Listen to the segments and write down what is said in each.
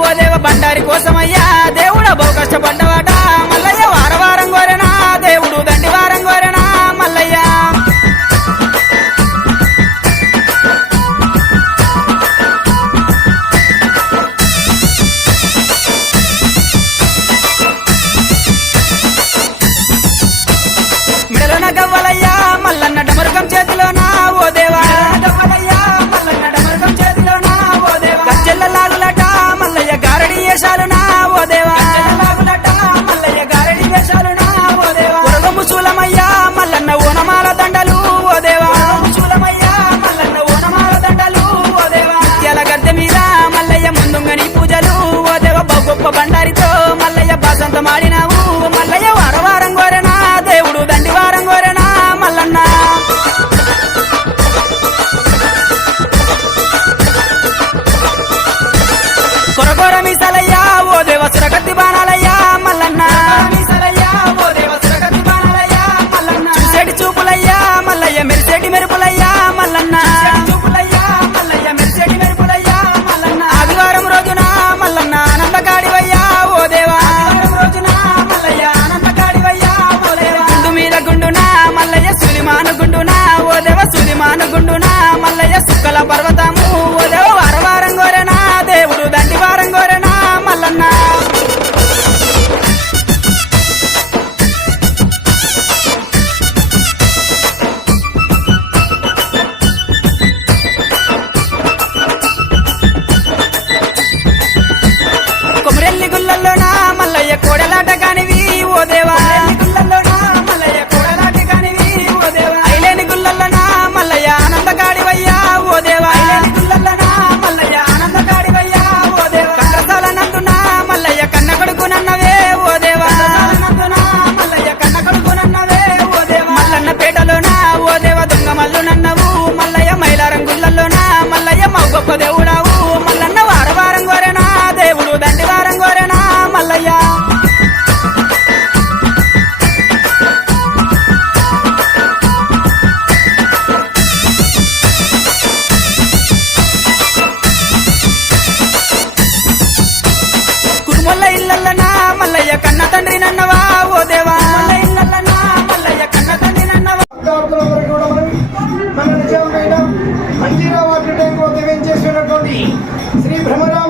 ఓలేవ బండారి కోసమయ్యా. దేవుడ బహు కష్టపడ్డవాట మల్లయ్య వార వారం కోరేనా? దేవుడు దండి వారం కోరేనా? మల్లయ్య. మెడలన గవ్వలయ్యా మల్లన్న డమరుకం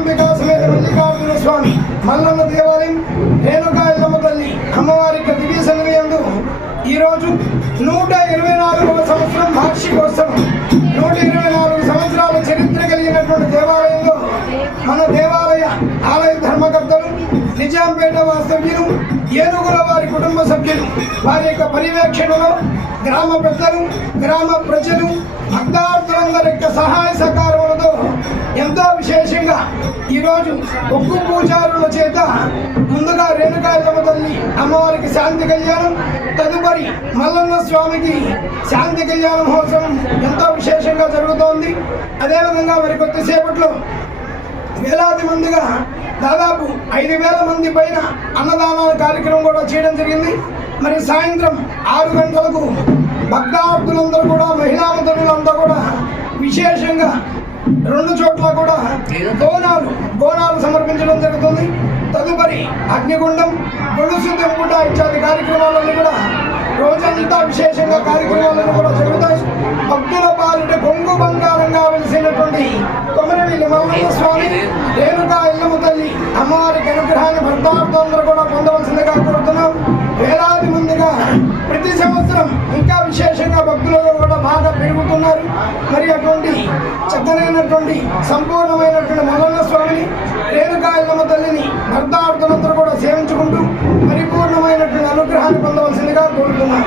భ్రమరాంబికా సమేత మల్లికార్జున స్వామి. మల్లన్న దేవాలయం రేణుకా ఎల్లమ్మ తల్లి అమ్మవారి యొక్క దివ్య సన్నిధియందు ఈరోజు నూట ఇరవై నాలుగవ సంవత్సరం వార్షికోత్సవం. నూట ఇరవై నాలుగు సంవత్సరాల చరిత్ర కలిగినటువంటి దేవాలయంలో మన దేవాలయ ఆలయ ధర్మకర్తలు నిజాంపేట వాస్తవ్యులు ఏనుగుల వారి కుటుంబ సభ్యులు వారి యొక్క పర్యవేక్షణలో గ్రామ పెద్దలు గ్రామ ప్రజలు భక్తార్థులందరి యొక్క సహాయ సహకారంలో ఎంతో విశేషంగా ఈరోజు ఒగ్గు పూజారుల చేత ముందుగా రేణుకాయలమ్మ తల్లి అమ్మవారికి శాంతి కళ్యాణం తదుపరి మల్లన్న స్వామికి శాంతి కళ్యాణ మహోత్సవం ఎంతో విశేషంగా జరుగుతోంది. అదేవిధంగా మరి కొద్దిసేపట్లో వేలాది మందిగా దాదాపు ఐదు వేల మంది పైన అన్నదానాల కార్యక్రమం కూడా చేయడం జరిగింది. మరి సాయంత్రం ఆరు గంటలకు భక్తార్థులందరూ కూడా మహిళా మహిళామతులంతా కూడా విశేషంగా రెండు చోట్ల కూడా బోనాలు బోనాలు సమర్పించడం జరుగుతుంది. తదుపరి అగ్నిగుండం గొలుసు తెంపుట ఇత్యాది కార్యక్రమాలన్నీ కూడా రోజంతా విశేషంగా కార్యక్రమాలను కూడా జరుగుతాయి. భక్తుల పాలిట కొంగు బంగారంగా వెలిసినటువంటి కొమరవెల్లి మల్లన్న స్వామి రేణుకా ఇల్లమ్మ తల్లి అమ్మవారికి అనుగ్రహాన్ని భక్తార్థులందరూ కూడా పొందవలసిందిగా కోరుతున్నాం. వేలాది మందిగా ప్రతి సంవత్సరం ఇంకా విశేషంగా భక్తులలో బాగా పెరుగుతున్నారు. మరి అటువంటి చక్కనైనటువంటి సంపూర్ణమైనటువంటి మల్లన్న స్వామిని రేణుకాయలమ్మ తల్లిని తల్లిని భక్తార్థులందరూ కూడా సేవించుకుంటూ పరిపూర్ణమైనటువంటి అనుగ్రహాన్ని పొందవలసిందిగా కోరుతున్నాను.